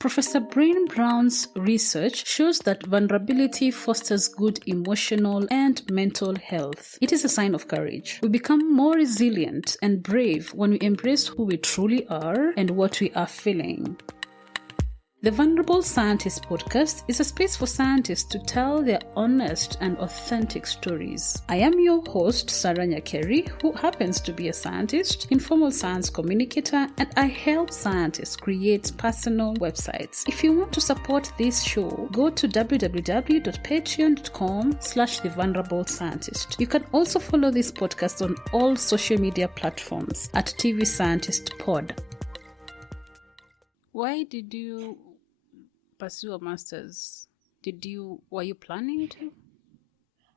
Professor Brain Brown's research shows that vulnerability fosters good emotional and mental health. It is a sign of courage. We become more resilient and brave when we embrace who we truly are and what we are feeling. The Vulnerable Scientist podcast is a space for scientists to tell their honest and authentic stories. I am your host, Sarah Nyakeri, who happens to be a scientist, informal science communicator, and I help scientists create personal websites. If you want to support this show, go to www.patreon.com/thevulnerable-scientist. You can also follow this podcast on all social media platforms at TV Scientist Pod. Why did you pursue a master's? Were you planning to?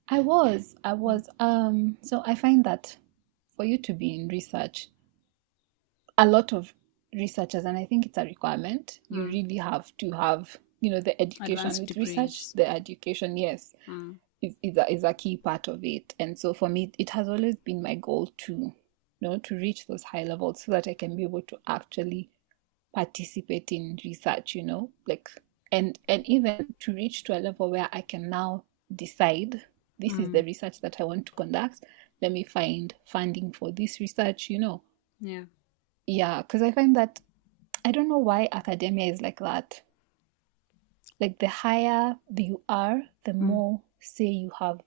I was. So I find that for you to be in research, a lot of researchers, and I think it's a requirement, you really have to have, the education Advanced with degrees. research. The education, yes, is a key part of it. And so for me, it has always been my goal to, to reach those high levels so that I can be able to actually participate in research, and even to reach to a level where I can now decide this is the research that I want to conduct. Let me find funding for this research, Yeah, because I find that I don't know why academia is like that. Like the higher you are, the more say you have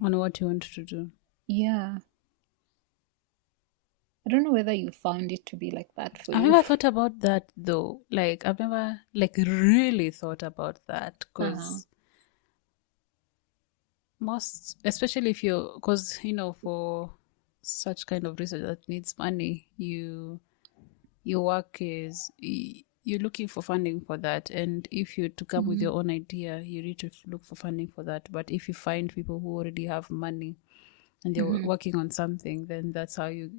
on what you want to do. Yeah. I don't know whether you found it to be like that for I've you. never thought about that though. I've never really thought about that because most, especially if because for such kind of research that needs money, your work is you're looking for funding for that, and if you to come with your own idea, you need to look for funding for that. But if you find people who already have money and they're working on something, then that's how you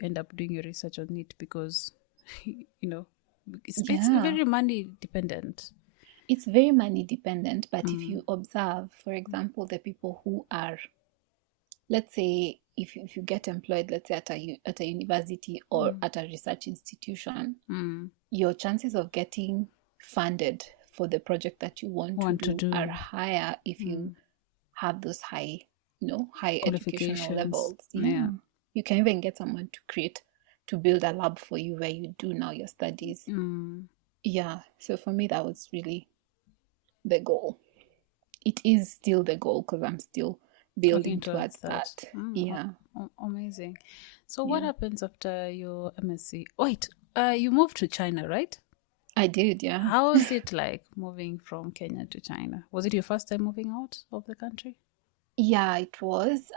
end up doing your research on it, because it's very money dependent. It's very money dependent, but if you observe, for example, the people who are, let's say, if you get employed, let's say at a university or at a research institution, your chances of getting funded for the project that you want to do are higher if you have those high educational levels. Yeah. You can even get someone to build a lab for you where you do now your studies. So for me that was really the goal. It is still the goal because I'm still building towards that. Amazing. So what happens after your MSc? Wait, you moved to China, right? I did. How was it like moving from Kenya to China? Was it your first time moving out of the country? Yeah, it was.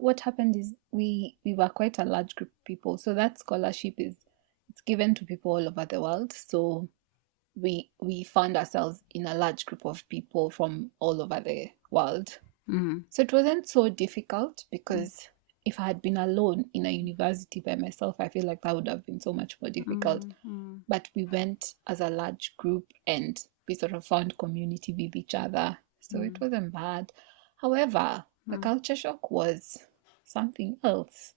What happened is we were quite a large group of people. So that scholarship it's given to people all over the world. So we found ourselves in a large group of people from all over the world. So it wasn't so difficult because if I had been alone in a university by myself, I feel like that would have been so much more difficult. But we went as a large group and we sort of found community with each other. So it wasn't bad. However, the culture shock was something else.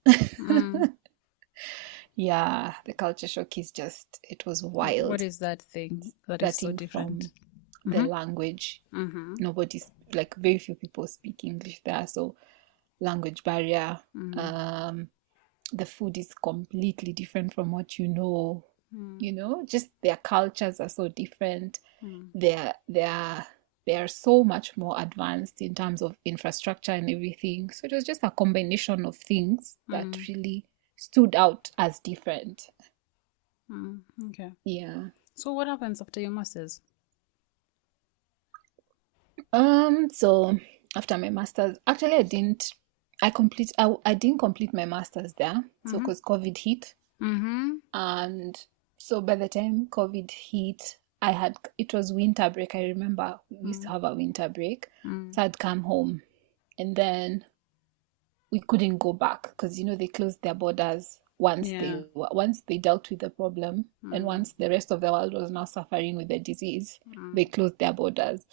Yeah, the culture shock is just, it was wild. What is that thing that is so different? From the language. Nobody's, very few people speak English there. So language barrier. The food is completely different from what you know. Just their cultures are so different. They are so much more advanced in terms of infrastructure and everything. So it was just a combination of things that really stood out as different. Okay. Yeah. So what happens after your master's? So after my master's, actually I didn't complete my master's there. So because COVID hit. And so by the time COVID hit, it was winter break. I remember we used to have a winter break. So I'd come home and then we couldn't go back because, they closed their borders once they dealt with the problem and once the rest of the world was now suffering with the disease, they closed their borders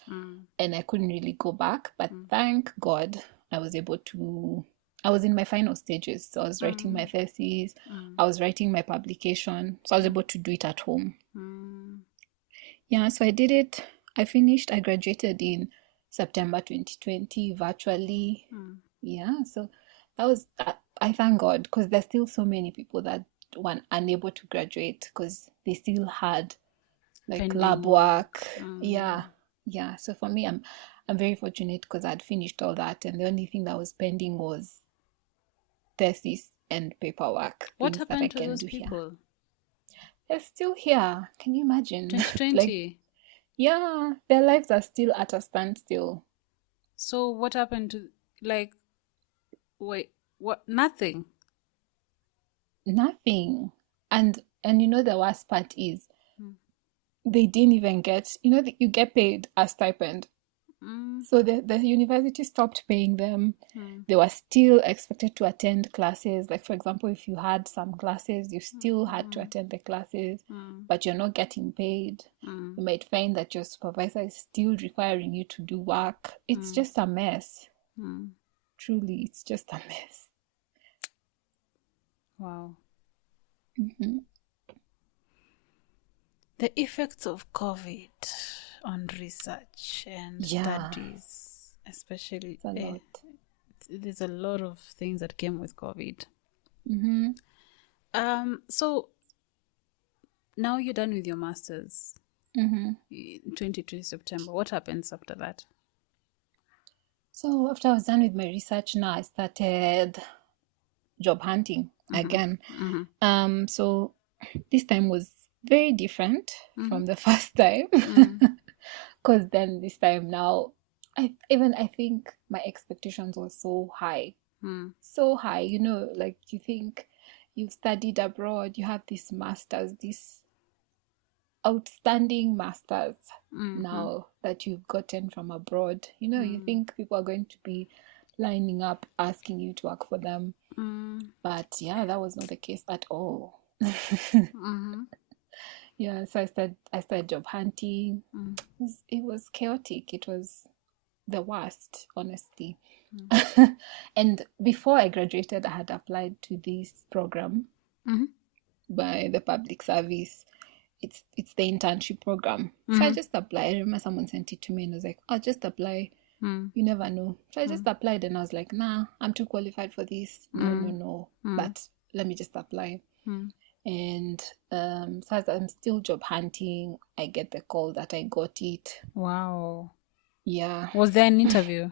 and I couldn't really go back. But thank God I was in my final stages. So I was writing my thesis, I was writing my publication. So I was able to do it at home. Yeah, so I did it. I graduated in September 2020 virtually. Yeah, so that was, I thank God, because there's still so many people that were unable to graduate because they still had like Pending lab work. Yeah, Mm. yeah. So for me, I'm very fortunate because I'd finished all that, and the only thing that was pending was thesis and paperwork, What things that I happened to can those do here. people? They're still here. Can you imagine? Like, 2020. yeah, their lives are still at a standstill. So what happened to, like, wait, what? Nothing. Nothing. And you know the worst part is Mm. they didn't even get, you get paid a stipend. Mm. So the university stopped paying them. Mm. They were still expected to attend classes. Like, for example, if you had some classes, you still had to attend the classes, Mm. but you're not getting paid. Mm. You might find that your supervisor is still requiring you to do work. It's just a mess. Mm. Truly, it's just a mess. Wow. Mm-hmm. The effects of COVID on research and studies, especially. It's a lot. There's a lot of things that came with COVID. Mm-hmm. So now you're done with your masters. Mm-hmm. 2020 September. What happens after that? So after I was done with my research, now I started job hunting again. Mm-hmm. So this time was very different from the first time, because then this time now, I think my expectations were so high, so high. Like, you think you've studied abroad, you have this masters, this outstanding masters now that you've gotten from abroad. You think people are going to be lining up asking you to work for them. But yeah, that was not the case at all. Yeah, so I started job hunting. It was chaotic. It was the worst, honestly. And before I graduated, I had applied to this program by the public service. It's the internship program. So I just applied. I remember someone sent it to me and was like, "Oh, just apply. You never know." So I just applied and I was like, "Nah, I'm too qualified for this. No. But let me just apply." And so as I'm still job hunting, I get the call that I got it. Wow. Yeah. Was there an interview?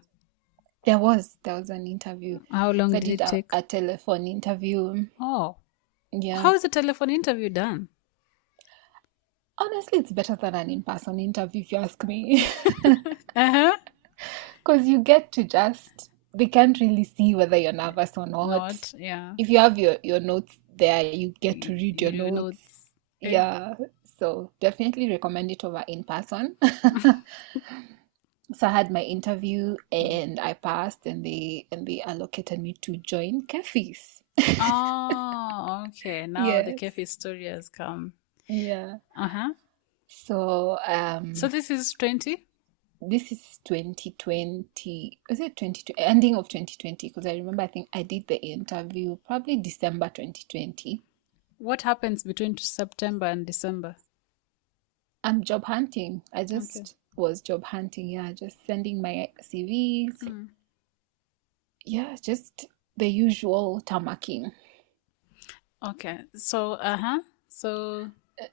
There was an interview. How long So did it take? A telephone interview. Oh. Yeah. How is a telephone interview done? Honestly, it's better than an in-person interview, if you ask me. Uh-huh. Because you get to they can't really see whether you're nervous or not. Yeah. If you have your notes there, you get to read your notes. Okay. Yeah. So definitely recommend it over in person. So I had my interview and I passed, and they allocated me to join Kefis. Oh, okay. Now the Yes. Kefi story has come. Yeah. Uh-huh. So So this is 20? This is 2020. Was it 2020? Ending of 2020? Because I remember, I think I did the interview probably December 2020. What happens between September and December? I'm job hunting. I just was job hunting. Yeah, just sending my CVs. Yeah, just the usual tarmacking. Okay. So, So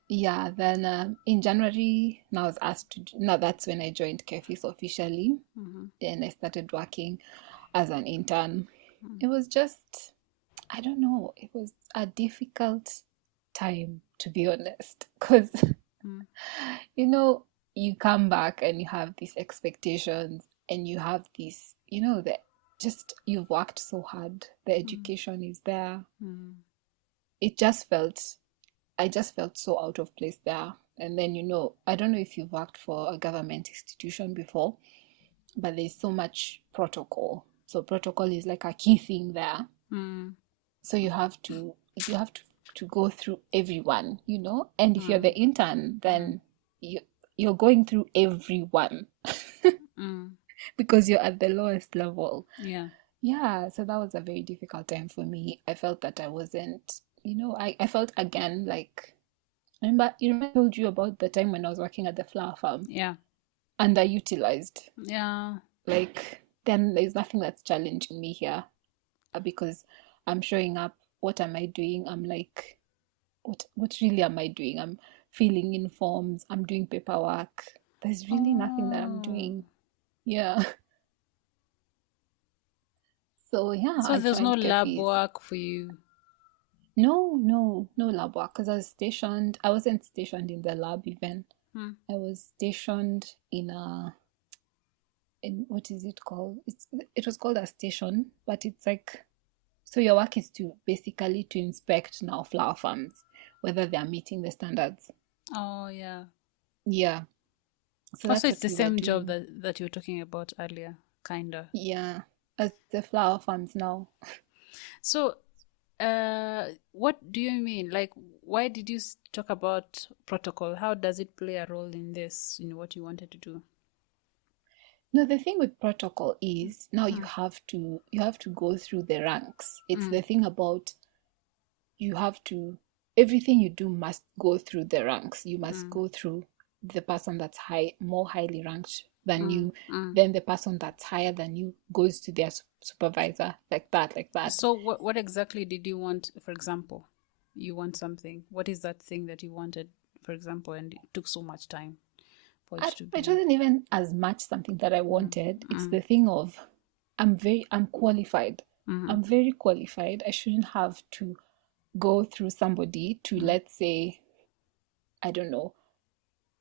yeah, then in January, now I was asked to. Now that's when I joined Kefis officially, and I started working as an intern. It was just, I don't know, it was a difficult time, to be honest, because you come back and you have these expectations, and you have this, that just you've worked so hard, the education is there. It just felt I just felt so out of place there. And then, I don't know if you've worked for a government institution before, but there's so much protocol. So protocol is like a key thing there. So you have to go through everyone, and if you're the intern, then you're going through everyone because you're at the lowest level. Yeah, so that was a very difficult time for me. I felt that I wasn't, I felt again like You remember I told you about the time when I was working at the flower farm? Yeah. Underutilized. Yeah. Like, then there's nothing that's challenging me here because I'm showing up. What am I doing? I'm like, what really am I doing? I'm filling in forms. I'm doing paperwork. There's really nothing that I'm Oh. doing. Yeah. So yeah, So I there's no joined lab cafes. work for you. No lab work because I wasn't stationed in the lab even. Hmm. I was stationed in what is it called? It was called a station, but it's like, so your work is to basically to inspect now flower farms, whether they are meeting the standards. Oh, yeah. Yeah. So Also, that's it's what the we were same job doing. that you were talking about earlier, kinda. Yeah. As the flower farms now. So, what do you mean? Like, why did you talk about protocol? How does it play a role in this, in what you wanted to do? No, the thing with protocol is now Mm, you have to go through the ranks. It's mm, the thing about you have to everything you do must go through the ranks. You must mm, go through the person that's more highly ranked than mm, you. mm. Then the person that's higher than you goes to their supervisor, like that, like that. So, what exactly did you want, for example? You want something. What is that thing that you wanted, for example, and it took so much time for it to It be? wasn't even as much something that I Mm, wanted. It's mm, the thing of I'm qualified. mm, I'm very qualified. I shouldn't have to go through somebody to, mm, let's say, I don't know,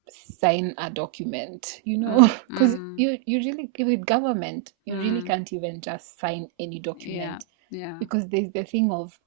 sign a document, mm, because mm, you really, with government, you really mm. can't even just sign any Yeah, document yeah, because there's the thing of,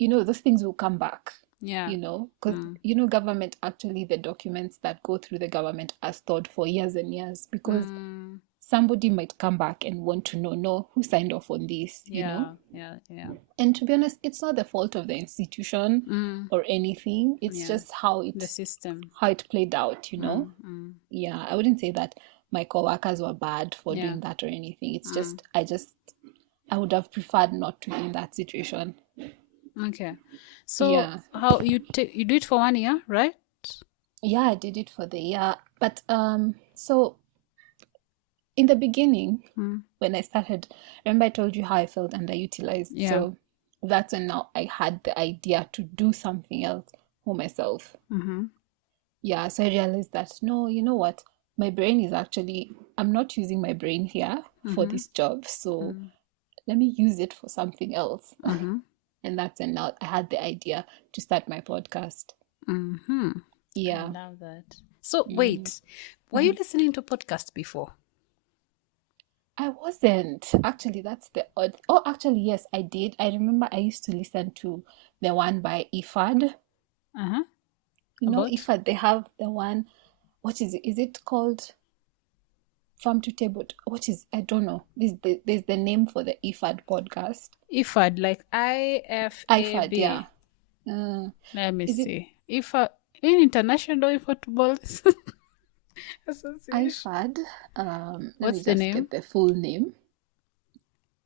those things will come back, yeah. because Mm, government, actually the documents that go through the government are stored for years and years because mm. somebody might come back and want to know, no, who signed off on this. Yeah, yeah, yeah. And to be honest, it's not the fault of the institution Mm, or anything. It's yeah. just how The it system. how it played out. Mm, mm, Yeah, I wouldn't say that my coworkers were bad for yeah. doing that or anything. It's Mm, just I would have preferred not to be in that situation. okay. So Yeah. how you do it for 1 year, right? Yeah, I did it for the year. But so in the beginning, Mm, when I started, remember I told you how I felt underutilized. yeah. So that's when now I had the idea to do something else for myself. Mm-hmm. Yeah, so I realized that no, you know what? My brain is actually, I'm not using my brain here for Mm-hmm. this job. So Mm, let me use it for something else. mm-hmm. And that's when now I had the idea to start my podcast. Mm-hmm. I Yeah. love that. So Mm. wait, were you Mhm. listening to podcasts before? I wasn't. Actually, that's the odd. Oh, actually, yes, I did. I remember I used to listen to the one by Ifad. Uh-huh. About? Ifad, they have the one, what is it? Is it called Farm to Table? What is, I don't know. There's the name for the Ifad podcast. IFAD, like Ifad, IFAB. yeah. Uh, Let me is it see. IFA in International Football Association. Ifad? Let What's me the just name? get the full name.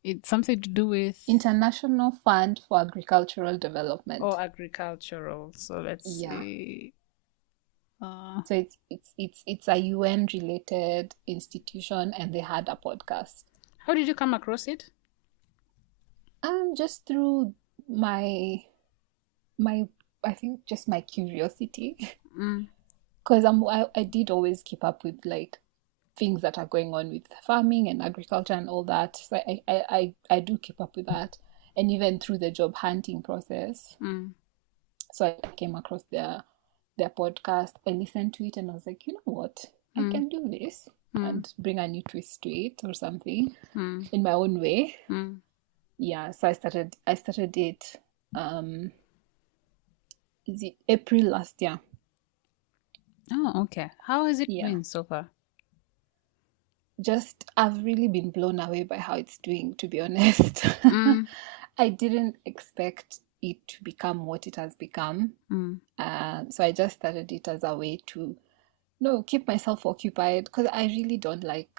It's something to do with International Fund for Agricultural Development. agricultural. So let's Yeah. see. Uh, So it's a UN related institution, and they had a podcast. how did you come across it? Just through my my I think just my curiosity, Mm, because I did always keep up with like things that are going on with farming and agriculture and all that. So I do keep up with that, and even through the job hunting process. mm, So I came across their podcast. I listened to it and I was like, you know what? I mm, can do this mm, and bring a new twist to it or something mm, in my own way. mm. Yeah, so I started it is it April last year. Oh, okay. How has it Yeah. been so far? Just I've really been blown away by how it's doing, to be honest. Mm, I didn't expect it to become what it has become. mm, So I just started it as a way to no keep myself occupied because I really don't like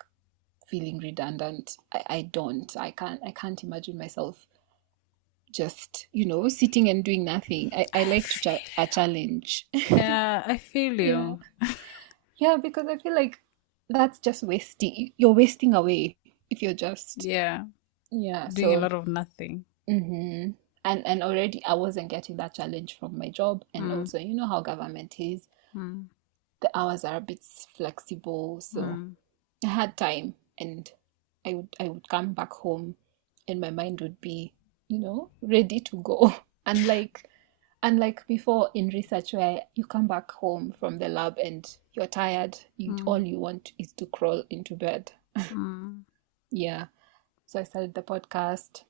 feeling redundant. I don't. I can't imagine myself just, sitting and doing nothing. I like a challenge. Yeah, I feel you. Yeah, because I feel like that's just wasting. You're wasting away if you're just, Yeah, yeah. doing a So, lot of nothing. mm-hmm. And already I wasn't getting that challenge from my job. And also, you know how government is. Mm. The hours are a bit flexible. So I had time, and I would come back home and my mind would be, ready to go. Unlike before in research, where you come back home from the lab and you're tired, all you want is to crawl into bed. Yeah. So I started the podcast.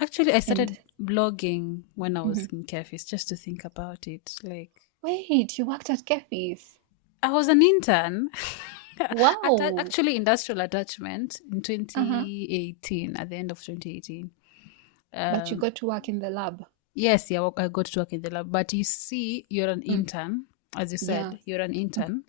Actually, I started blogging when I was in cafes, just to think about it. Like, wait, you worked at cafes? I was an intern. Wow. Actually, industrial attachment in 2018, at the end of 2018. But you got to work in the lab. Yes, yeah, I got to work in the lab. But you see, you're an intern, as you said, you're an intern.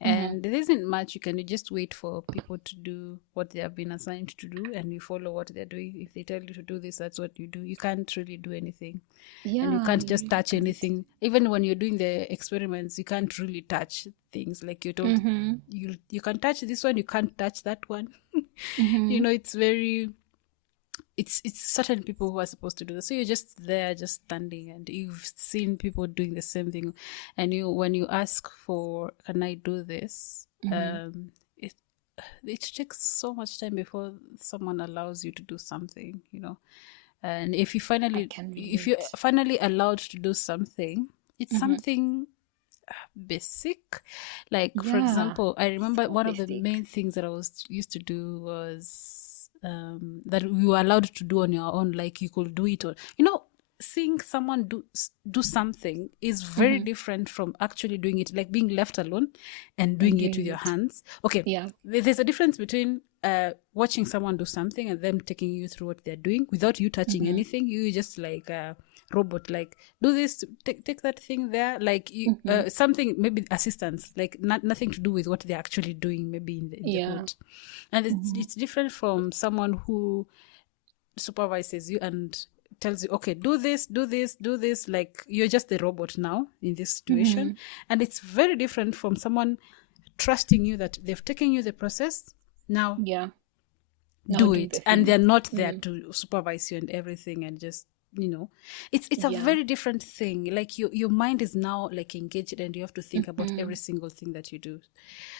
And there isn't much you can just wait for people to do what they have been assigned to do, and you follow what they're doing. If they tell you to do this, that's what you do. You can't really do anything. Yeah, and you can't just touch anything. Even when you're doing the experiments, you can't really touch things. Like you told, you can touch this one, you can't touch that one. It's very... It's certain people who are supposed to do this. So you're just there, just standing, and you've seen people doing the same thing. And when you ask for, can I do this? It takes so much time before someone allows you to do something, And if you're finally allowed to do something, it's something basic. Like, for example, I remember one of the main things that I used to do was that we were allowed to do on your own. Like, you could do it, or seeing someone do something is very different from actually doing it. Like being left alone and doing it with your hands. Okay, yeah, there's a difference between watching someone do something and them taking you through what they're doing without you touching anything. You just like robot, like, do this, take that thing there, like something, maybe assistance, like nothing to do with what they're actually doing, maybe in the boat. And it's different from someone who supervises you and tells you, okay, do this, like you're just a robot now in this situation. And it's very different from someone trusting you that they've taken you the process, now do it, and they're not there to supervise you and everything, and just it's a very different thing. Like your mind is now like engaged, and you have to think about every single thing that you do.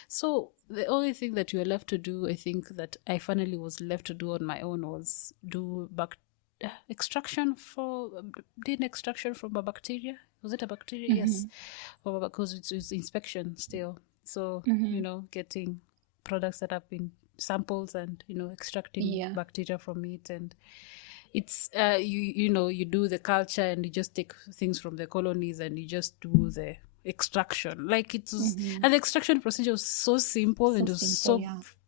So the only thing that you were left to do, I think, that I finally was left to do on my own, was do extraction from a bacteria. Was it a bacteria? Yes, because it's inspection still. So getting products that have been samples and extracting bacteria from it. And it's you do the culture, and you just take things from the colonies and you just do the extraction. Like it was, and the extraction procedure was so simple, and it was so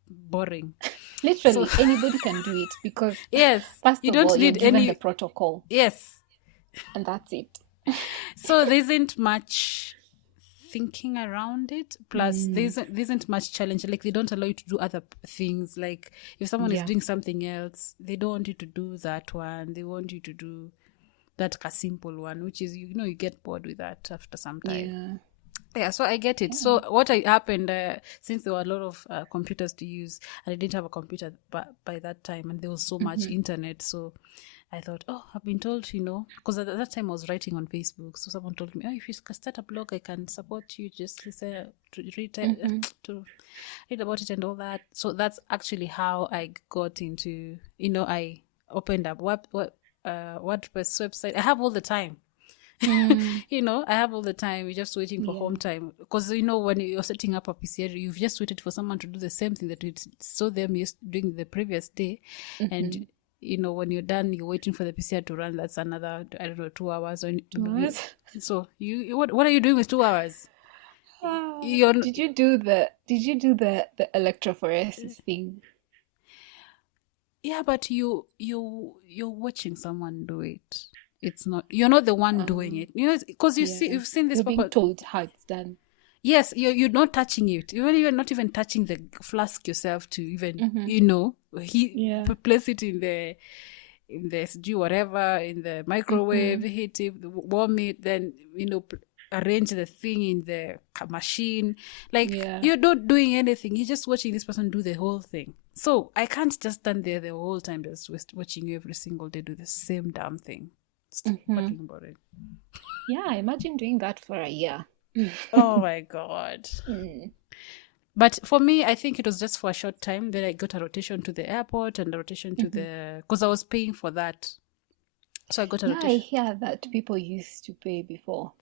boring. Literally, anybody can do it, because first you of don't all, need you're given the protocol. Yes, and that's it. So there isn't much thinking around it. Plus, there isn't much challenge. Like, they don't allow you to do other things. Like, if someone is doing something else, they don't want you to do that one. They want you to do that simple one, which is, you get bored with that after some time. Yeah, so I get it. So what happened, since there were a lot of computers to use, and I didn't have a computer by that time, and there was so much internet, so I thought, I've been told, because at that time I was writing on Facebook, so someone told me, if you can start a blog, I can support you, just listen to read about it and all that. So that's actually how I got into, I opened up WordPress website. I have all the time. I have all the time. You're just waiting for home time, because when you're setting up a PCR, you've just waited for someone to do the same thing that you saw them doing the previous day, and when you're done, you're waiting for the PCR to run. That's another, 2 hours. So what are you doing with 2 hours? Did you do the electrophoresis thing? Yeah, but you're watching someone do it. It's not, you're not the one doing it, because you've seen this. You're being told how it's done. Yes, you're not touching it. You're not even touching the flask yourself to even place it in the do whatever in the microwave, heat it, warm it, then arrange the thing in the machine. Like you're not doing anything. You're just watching this person do the whole thing. So I can't just stand there the whole time just watching you every single day do the same damn thing. It's fucking boring. Yeah, imagine doing that for a year. Oh my God. But for me, I think it was just for a short time. Then I got a rotation to the airport and a rotation to the... Because I was paying for that. So I got a rotation. I hear that people used to pay before.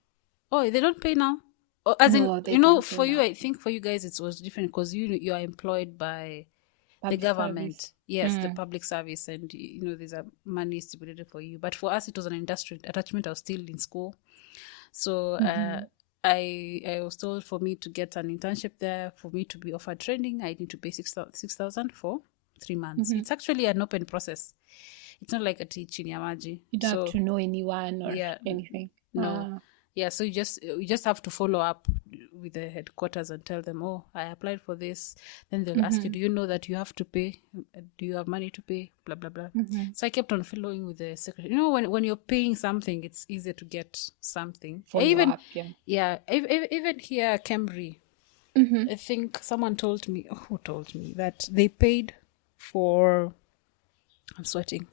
Oh, they don't pay now? Oh, as No, in, for you, I think for you guys it was different because you are employed by the government. Service. Yes, the public service. And, there's a money stipulated for you. But for us, it was an industrial attachment. I was still in school. So... I was told for me to get an internship there, for me to be offered training, I need to pay 6,000 for 3 months. It's actually an open process. It's not like a teaching Yamaji. You don't have to know anyone or anything. No. Yeah, so you just have to follow up with the headquarters and tell them, oh, I applied for this. Then they'll ask you, do you know that you have to pay? Do you have money to pay? Blah, blah, blah. So I kept on following with the secretary. When you're paying something, it's easier to get something. Even here, Cambry, I think someone told me, who told me that they paid for, I'm sweating.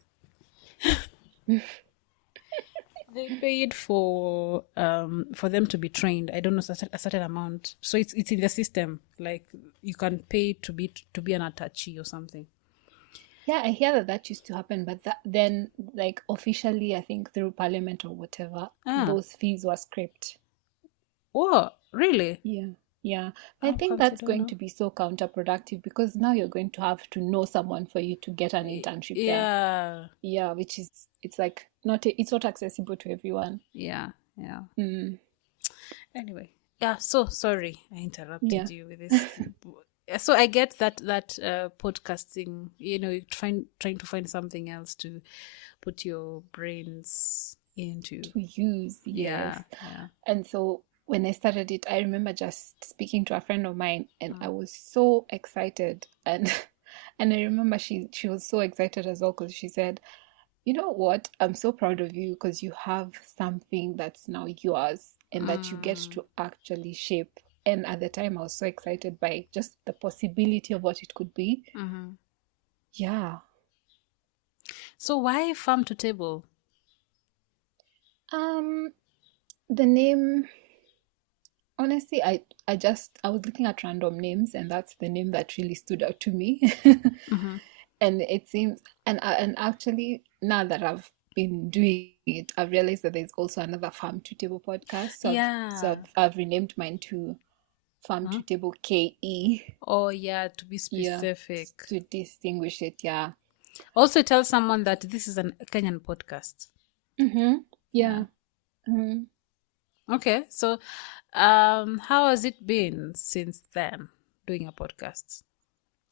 They paid for them to be trained. I don't know, a certain amount. So it's in the system. Like you can pay to be an attachee or something. Yeah, I hear that used to happen, but then like officially, I think through Parliament or whatever, those fees were scrapped. Oh, really? Yeah. I think that's going to be so counterproductive because now you're going to have to know someone for you to get an internship there. Yeah, which is, it's like it's not accessible to everyone. Yeah. Anyway, so sorry I interrupted you with this. So I get that podcasting, trying to find something else to put your brains into. To use, yes. Yeah. And so when I started it, I remember just speaking to a friend of mine and I was so excited. And I remember she was so excited as well because she said, you know what, I'm so proud of you because you have something that's now yours and that you get to actually shape. And at the time, I was so excited by just the possibility of what it could be. Yeah. So why Farm to Table? The name... Honestly, I was looking at random names and that's the name that really stood out to me. And it seems, and actually now that I've been doing it, I've realized that there's also another Farm to Table podcast. So I've renamed mine to Farm to Table KE. Oh yeah, to be specific. To distinguish it, yeah. Also tell someone that this is a Kenyan podcast. Yeah. Okay, so how has it been since then, doing a podcast?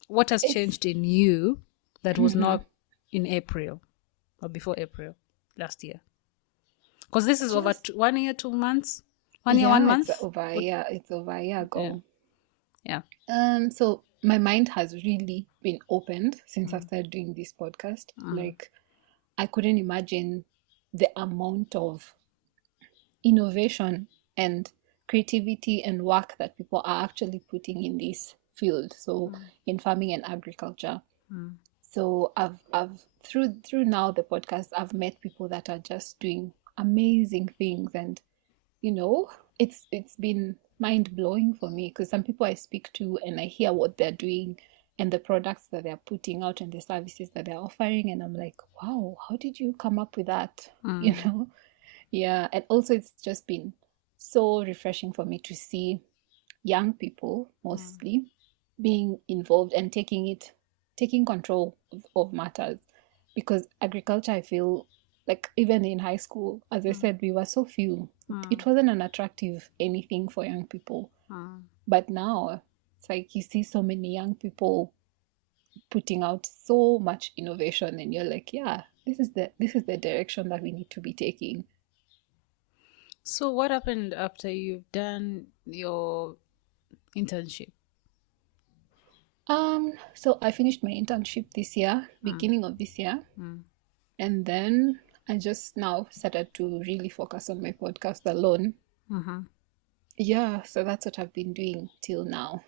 What has changed in you that was not in April or before April last year? Because this is over 1 year, 2 months? 1 year, 1 month? It's over a year ago. Yeah. So my mind has really been opened since I started doing this podcast. Like, I couldn't imagine the amount of innovation and creativity and work that people are actually putting in this field. So in farming and agriculture. So I've through now the podcast, I've met people that are just doing amazing things, and it's been mind blowing for me because some people I speak to and I hear what they're doing and the products that they're putting out and the services that they're offering, and I'm like, wow, how did you come up with that? Yeah. And also it's just been so refreshing for me to see young people mostly being involved and taking control of matters, because agriculture, I feel like even in high school, as I said, we were so few. It wasn't an attractive anything for young people. But now it's like you see so many young people putting out so much innovation and you're like, yeah, this is the direction that we need to be taking. So what happened after you've done your internship? So I finished my internship this year, beginning of this year. And then I just now started to really focus on my podcast alone. Mm-hmm. Yeah, so that's what I've been doing till now.